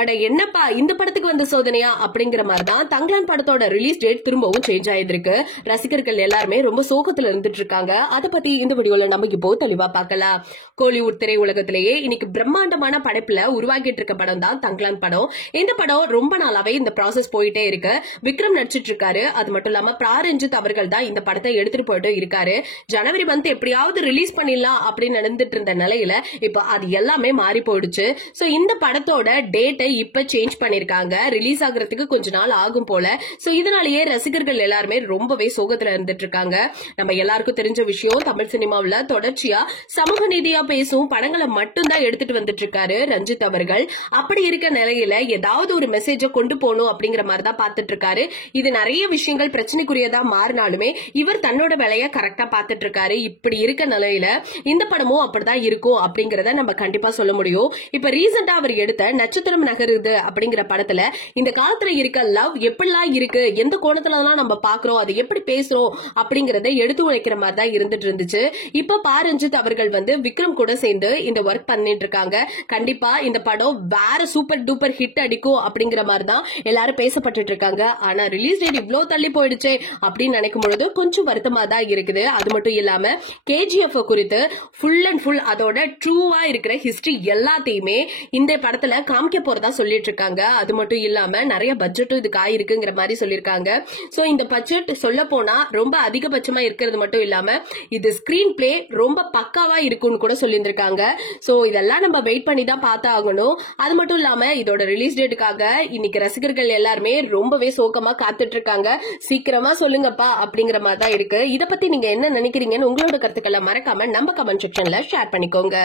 அட என்னப்பா இந்த படத்துக்கு வந்த சோதனையா அப்படிங்கிற மாதிரிதான் தங்கலான் படத்தோட ரிலீஸ் டேட் திரும்பவும் சேஞ்ச் ஆயிருக்கு. ரசிகர்கள் எல்லாருமே ரொம்ப சோகத்துல இருந்துட்டு இருக்காங்க. அதை பத்தி இந்த வீடியோல நம்ம இப்போ தெளிவா பார்க்கலாம். கோலிவுட் திரை உலகத்திலேயே இன்னைக்கு பிரம்மாண்டமான படைப்புல உருவாக்கிட்டு இருக்க படம் தான் தங்கலான் படம். இந்த படம் ரொம்ப நாளாவே இந்த ப்ராசஸ் போயிட்டே இருக்கு. விக்ரம் நடிச்சிட்டு இருக்காரு. அது மட்டும் இல்லாம ரஞ்சித் அவர்கள் தான் இந்த படத்தை எடுத்துட்டு போயிட்டு இருக்காரு. ஜனவரி மந்த் எப்படியாவது ரிலீஸ் பண்ணிடலாம் அப்படின்னு நடந்துட்டு இருந்த நிலையில இப்ப அது எல்லாமே மாறி போயிடுச்சு. சோ இந்த படத்தோட டேட்டை இப்ப சேஞ்ச் பண்ணிருக்காங்க. ரிலீஸ் ஆகுறதுக்கு கொஞ்ச நாள் ஆகும் போல. சோ இதனாலேயே ரசிகர்கள் எல்லாருமே ரொம்பவே சோகத்துல இருந்துட்டு இருக்காங்க. நம்ம எல்லாருக்கும் தெரிஞ்ச விஷயம், தமிழ் சினிமாவுல தொடர்ச்சியா சமூக நீதியா பேசும் படங்களை மட்டும்தான் எடுத்துட்டு வந்துட்டு இருக்காரு ரஞ்சித் அவர்கள். அப்படி இருக்க நிலையில ஏதாவது ஒரு மெசேஜ கொண்டு போகணும் அப்படிங்கிற மாதிரி தான் பாத்துட்டு இருக்காரு. இது நிறைய விஷயங்கள் பிரச்சனைக்குரியதா மாறினாலுமே இவர் தன்னோட வேலையை கரெக்டா பாத்துட்டு இருக்காரு. இப்படி இருக்க நிலையில இந்த படமும் அப்படிதான் இருக்கும் அப்படிங்கறத நம்ம கண்டிப்பா சொல்ல முடியும். இப்ப ரீசெண்டா அவர் எடுத்த நட்சத்திரம் நகருது அப்படிங்கிற படத்துல இந்த காலத்துல இருக்க லவ் எப்படிலாம் இருக்கு, எந்த கோணத்துல நம்ம பாக்குறோம், அதை எப்படி பேசுறோம் அப்படிங்கறத எடுத்து உழைக்கிற மாதிரி தான் இருந்துட்டு இருந்துச்சு. இப்ப ரஞ்சித் அவர்கள் விக்ரம் கூட சேர்ந்து இந்த ஒர்க் பண்ணிட்டு இருக்காங்க. கண்டிப்பா இந்த படம் வேற சூப்பர் டூப்பர் ஹிட் அடிக்கும் அப்படிங்கிற மாதிரி தான் எல்லாரும் பேசப்பட்டு இருக்காங்க. ஆனா ரிலீஸ் டேட் இவ்வளவு தள்ளி போயிடுச்சு அப்படின்னு நினைக்கும் பொழுது கொஞ்சம் வருத்தமா தான் இருக்குது. அது மட்டும் இல்லாம KGF குறித்து ஃபுல் அண்ட் ஃபுல் அதோட ட்ரூவா இருக்கிற ஹிஸ்டரி எல்லாத்தையுமே இந்த படத்துல காமிக்க போறதா சொல்லிட்டு இருக்காங்க. அது மட்டும் இல்லாம நிறைய பட்ஜெட்டும் இதுக்கு ஆயிருக்குங்கிற மாதிரி சொல்லிருக்காங்க. சோ இந்த பட்ஜெட் சொல்ல போனா ரொம்ப அதிகபட்சமா இருக்கிறது மட்டும் இல்லாம இது ஸ்கிரீன் பிளே ரொம்ப பக்காவா இருக்கும்னு கூட சொல்லியிருக்காங்க. சோ இதெல்லாம் நம்ம வெயிட் பண்ணி தான் பார்த்தா ஆகணும். அது மட்டும் இல்லாம இதோட ரிலீஸ் டேட்டுக்காக இன்னைக்கு ரசிகர்கள் எல்லாருமே ரொம்பவே சோகமா காத்துட்டு இருக்காங்க. சீக்கிரமா சொல்லுங்கப்பா அப்படிங்கிற மாதிரி தான் இருக்கு. இத பத்தி நீங்க என்ன நினைக்கிறீங்கன்னு உங்களோட கருத்துக்களை மறக்காம நம்ம கமெண்ட் செக்ஷன்ல ஷேர் பண்ணிக்கோங்க.